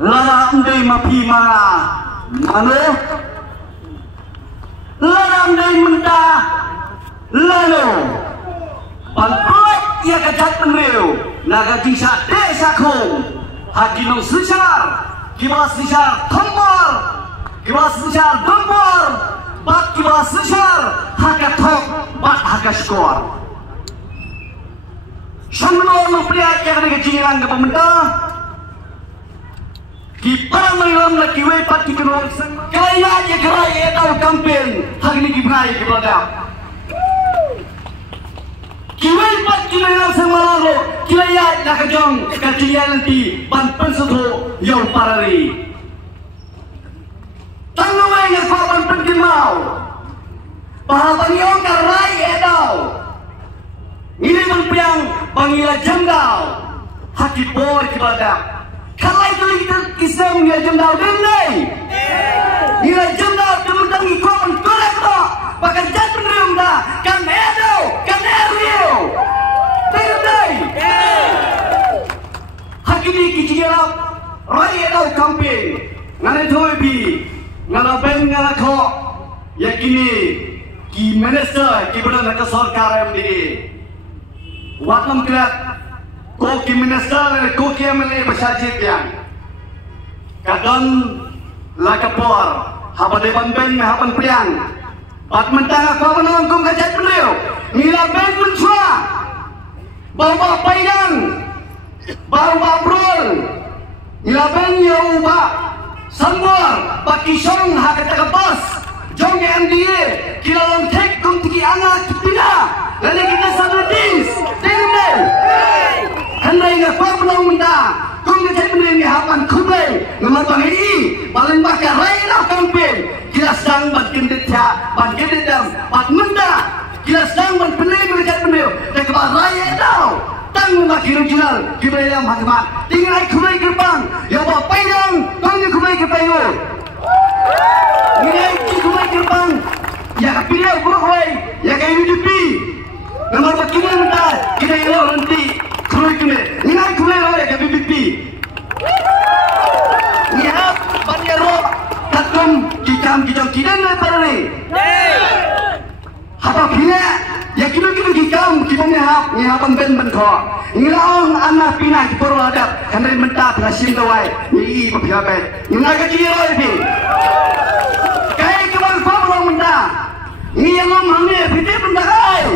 lara andai mapi mana mana lara andai menta lalu bantuan ia kejat penriu naga disa desa kong hagi nong sisar kibas sisar tombor kibas sisar tombor bat kibas sisar haka tok bat haka skor semua orang pria yang ada kecilan ke pemerintah kita mengilam lagi wepat di kenal kaya je kaya tahu kampen hari ini gimana kepada kiwepat kilayang semalalu kilayang nak kejong kecilan nanti banpen suatu yang parari tangawai yang kau banpen kimau bahagian yang karai edau ini mempiang bangilah jenggal hati boy kepada kalau itu kita kisah nilai jenggal dendai nilai jenggal kemudian ikut mentorek dah bahkan jatuh riung dah kan edau kan eriu dendai hati ini kicirap raya edau camping ngalai thoi bi ngalai beng ngalai kok yakini ki minister ki benar nak sarkar yang diri Waktu melihat koki minister, koki MLA bersajid yang kadang lakapor, haba depan beng, haban priang, bat mentang aku menongkong kajat beliau, nila beng mencua, bawa payang, bawa brol, nila beng yau ba, sambor, baki song hakat kapas, jong MDA, kila lontek kong tiki anak kita, lalu kita satu dis. Hendak ingat kau belum menda, kau ngecek benda hapan kubai, nomor bangi, paling bakar railah kampen, kita sedang berkendet ya, berkendet dam, menda, kita sedang berpening ngecek benda, dan kebar raya tau, tanggung bagi regional, kita yang hikmat, tinggal kubai gerbang, ya bawa payang, kau ni kubai gerbang, ini kubai gerbang, ya kapilih kubai, ya kayu UDP, nomor berkendet menda, kita yang nanti. Ingat kuliah oleh KPPP. Ingat banyak roh takum kicam tidak lepas ni. Apa kena? Ya kilo kicam kita ni hapan ben kau. Ingat orang anak pinang kita ada hendak mentah berhasil tuai. Ni berapa? Ingat kecil lagi. Kaya kemal kau belum mentah. Ni yang orang ni kita mentah kau.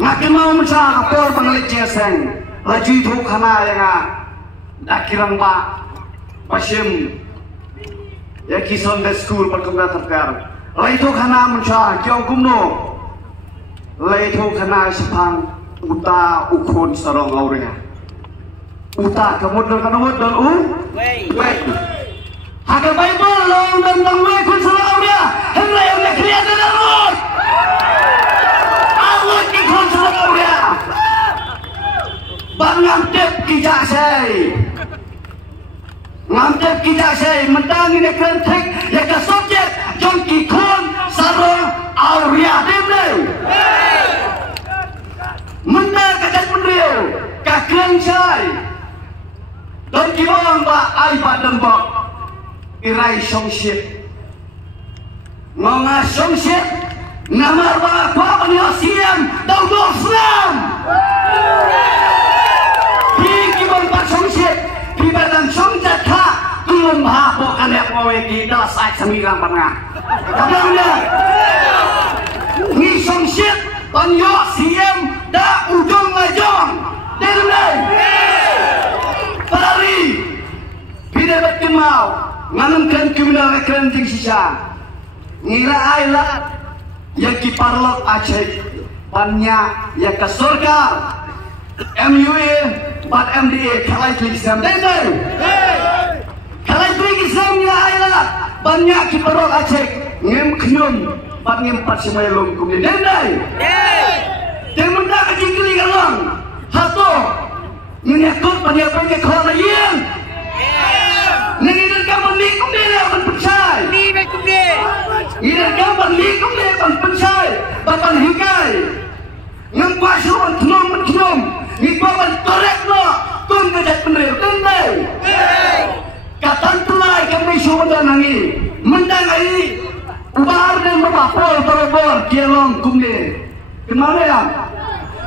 Makin mau mencari kapor pengelit jeseng, laju itu kena yang nak kirang pasim, ya kison de school perkembangan terkar, laju itu kena mencari kiau kumno, laju itu kena sepang uta ukun sarong aurnya, uta kemudian wait, agar Bible long dan ukun sarong aurnya, hendak yang nak kriat dan rot. Bang ngamtep kijak saya, ngamtep kijak saya, mentang ini kerentek, ya ke subjek, jom kikon, sarong, auria dendai. Mentang kajat pendriu, kakren saya, dan kibang ba ai ba dembok, irai songsit, ngonga songsit, ngamar ba apa penyosiam, daudor selam. Belum hapokan ya kowe kita saat sembilan pernah. Kadangnya ngisong shit panyo siem da ujung ngajong. Denai. Pelari. Bila betul mau nganamkan kriminal rekrenting sisa. Ngira ailat yang kiparlok Aceh pannya yang ke surga. MUA bat MDA kalai tulisam denai. Kalau pergi semua ayat banyak kiperok Aceh ngem kenyum bat ngem pat semua long kemudian dendai. Jangan tak kecil orang hato menyakut banyak kau lain. Nenginan kamu ni kemudian akan percaya. Ni kemudian. Ini kamu ni kemudian akan percaya. Bapak hikai ngem kuasa orang kenyum. Ni bapak torek lo tun kejat penril dendai. yang ini ubar dan berapol berobor kialong kumne kemana ya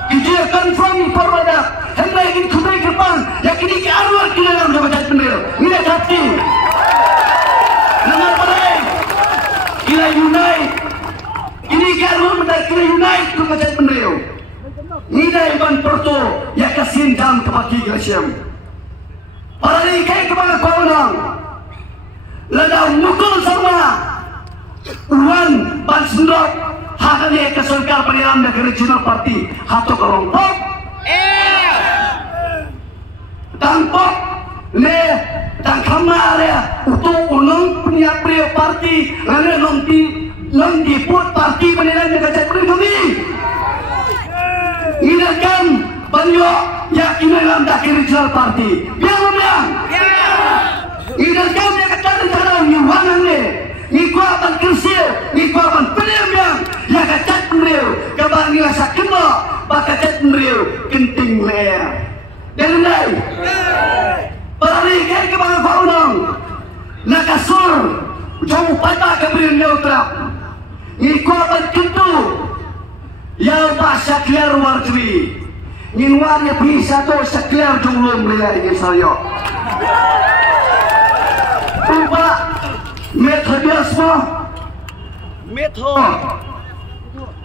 kita confirm perwada hendak ingin kembali ke depan yang kini ke arwah kita dalam jabatan beliau ini hati nama baik kita unite ini ke arwah kita unite ke jabatan beliau ini iban perto yang kasihan jam kepaki Graciam para ini kayak kepada kawanang ladang mukul sama uang ban sendok haknya ke serkar penyelam dari regional party hato kelompok tampok le tang kamar ya untuk unung punya pria party lalu nongti put party penyelam dari regional ini kan banyo yakin dalam dari regional party biang ini kan yang kata dalam yuwanan ni Iko akan kersil, iko akan penyembang, yang kacat meriu, kabar ngerasa kena, baka kacat meriu, kenting leher. Dan lain, peralihan kepada faunang, nakasur, jauh patah keberian neutral. Iko akan kentu, yang bahasa keluar warjwi, nginwarnya bisa tu sekeluar jumlah melihat ini saya. Ubah. Methodist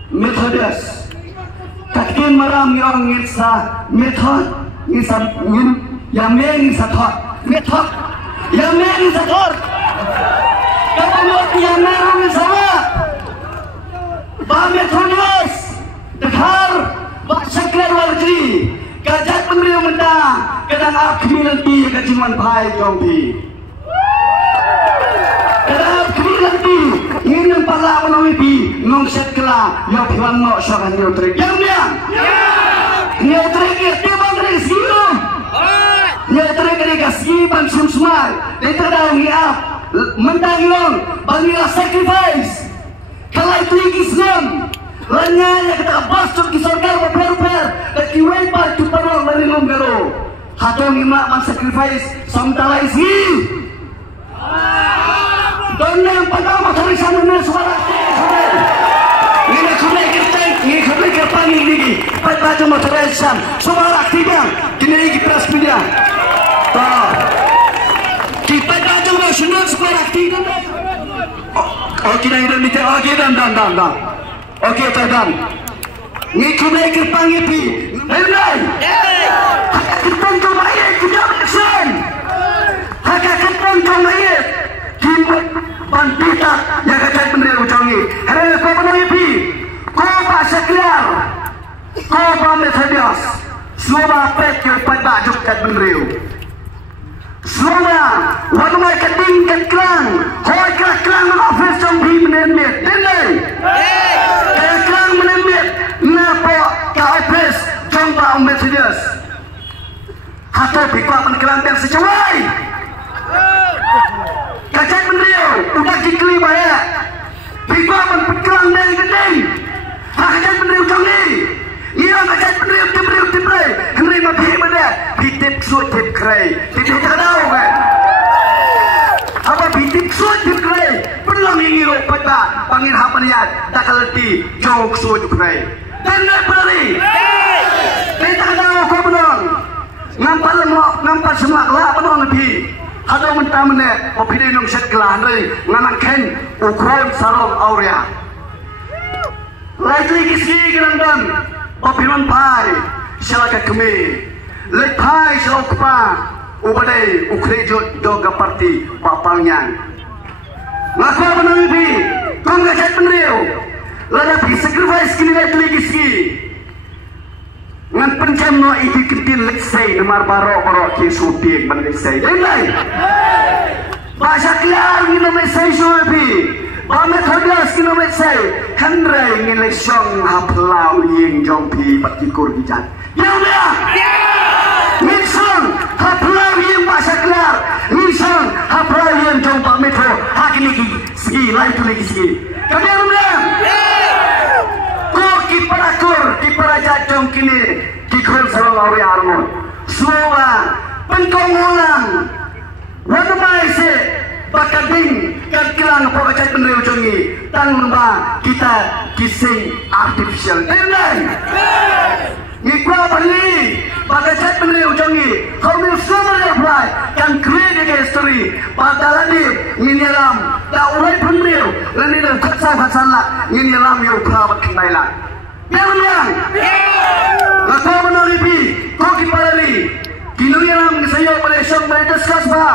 Methodist kakin maram yang ngisa method ngisa yang ngisa thot method yang ngisa thot kapanot yang ngisa ba Methodist dekhar ba saklar warji kajat penriu mendang kadang community kajiman bhai jongpi Dalam nanti ini yang pala menawi nong set kela yang piwan no sokan neutrik yang neutrik itu bang rezeki neutrik rezeki bang sumsmai itu dah ngiap mentang long bangila sacrifice kalau itu Islam lanya yang kita basuk di surga berper dan kiwai par tuparong dari longgaro hatong imak bang sacrifice samtala isi dan yang pertama tulisan ini suara ini kembali ke panggung ini baca motivation suara aktifnya ini lagi press media kita baca nasional suara aktifnya oke dan kita oke dan oke dan ini kembali ke panggung ini mulai kita kembali kita action kita kembali bandita yang kacau bendera ucangi. Hari kau menaiki, kau bahasa keluar, kau Methodist, semua pek yang pada jukkan bendera. Semua, waktu mereka tingkat kelang, hoi kelang office jombi menembet, dengar? Kelang menembet, napa ke office jomba Methodist. Atau pikir menkelang dan sejauh. Kacat bendera, udah dikeli banyak. Bikwa menpekelang dari gedeng. Kacat bendera ucang ni. Ia kacat bendera timbre. Henry mabhi benda. Bitip suat tip kray. Tip tahu kan? Apa bitip suat tip kray? Pelang ingin pada pangin hapan yat. Tak kalati jok suat kray. Dan lepari. Kita tahu kau menang. Nampak semua lah menang lebih. Hadau mentamane opini nong set kelan rei nganak ken ukron sarong aurea lagi kisi gerandam opinion pai selaka kemi lek pai selok pa ubadai ukrejo doga parti papalnya ngaku menang bi kong gajet penriu lada bi sacrifice kini lagi kisi ngan pencam no iki kentin leksai nemar baro ki sutik ban leksai denai bahasa kelar ngino mesai soepi ba Methodist ngino mesai handrai ngin leksong haplau yeng jompi patikur gijan yang dia misong haplau yeng bahasa kelar misong haplau yeng jompa metro hakini segi lain tu lagi segi kami yang kiperajat jom kini kikul sarong awi armon semua pengkongolan wadamai se bakading kan kilang pokok penreu jongi tan mba kita kising artificial tenang ngikwa bali bakal penreu jongi how will summer apply kan create history padalani nginiram da ulai penreu lani dan khatsa khasanla nginiram yo prabat knaila yang ngako menoripi koki palali kinuriram sayo pada syok pada discuss ba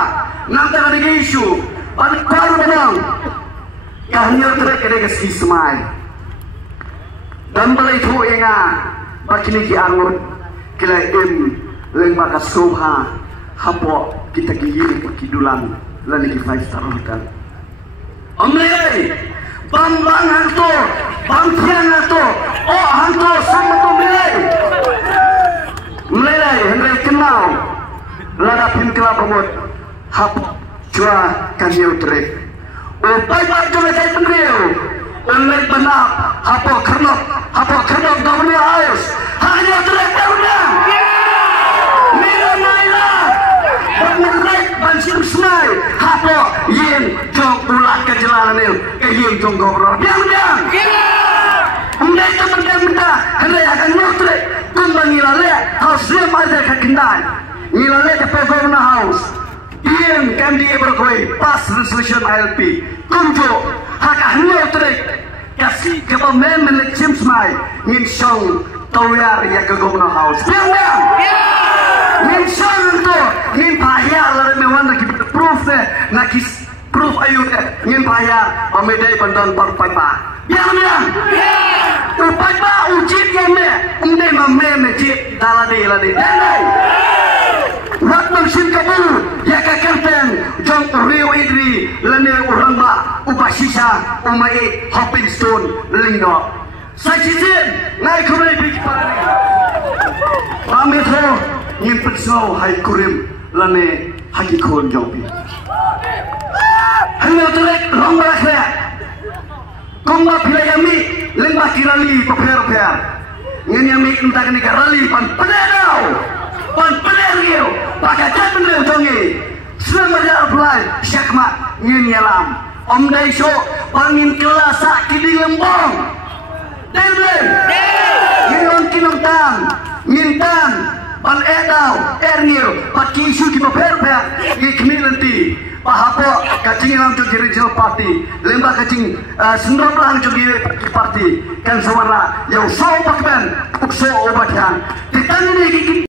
nanti ada isu pada baru menang kahnya trek ada ke smile dan balai itu enga bakini ki angun kila leng baka soha hapo kita gigi kidulan lani ki 5 star hotel omle bang hantu bang tiang hantu oh hantu sama tu mulai hendak kenal lada pin kelab bot hap jua kanyo trek upai ba jole kai penreu online benap hapo kernok gamne ayos hanya trek dauna mira maila bangrek bansim smai hapo yin jong ulah ke jalanan ke yin jong gobrol biang undai teman-teman hendak akan nutrek kumbang ngilale house dia ada kekendan ngilale ke governor house Ian MDA berkoi pas resolution ILP kunjo hak ahli trek kasih ke pemain Jim Smai ngin song toyar ya ke governor house biang ngin song itu ngin payah lalu mewan lagi proof nakis proof ayun ngin payah pemedai bandon parpaipa biang upaipa ujit yeme unde mame cip dalade denai wat mangsin kabul ya ka kapten jong rio idri lane urang ba upasisa umai hopping stone lingno sajizin ngai kumai big parani pametho ngin petso hai kurim lane haki khon jongpi hanya terek lomba khe komba philayami lengba kirali paper ngin yami entak ni karali pan pedau pan penergiu pakai cat bener jongi selama dia apply syakma ngin yalam om daiso pangin kelasa kiding lembong denlen ngin kinong tan ngintan pan edau erngil pat kisu ki paper ngikmi nanti pahapo kacing lang jo regional party lemba kacing sendrom lang jo party kan sawara yang so pakban ukso obathan ditani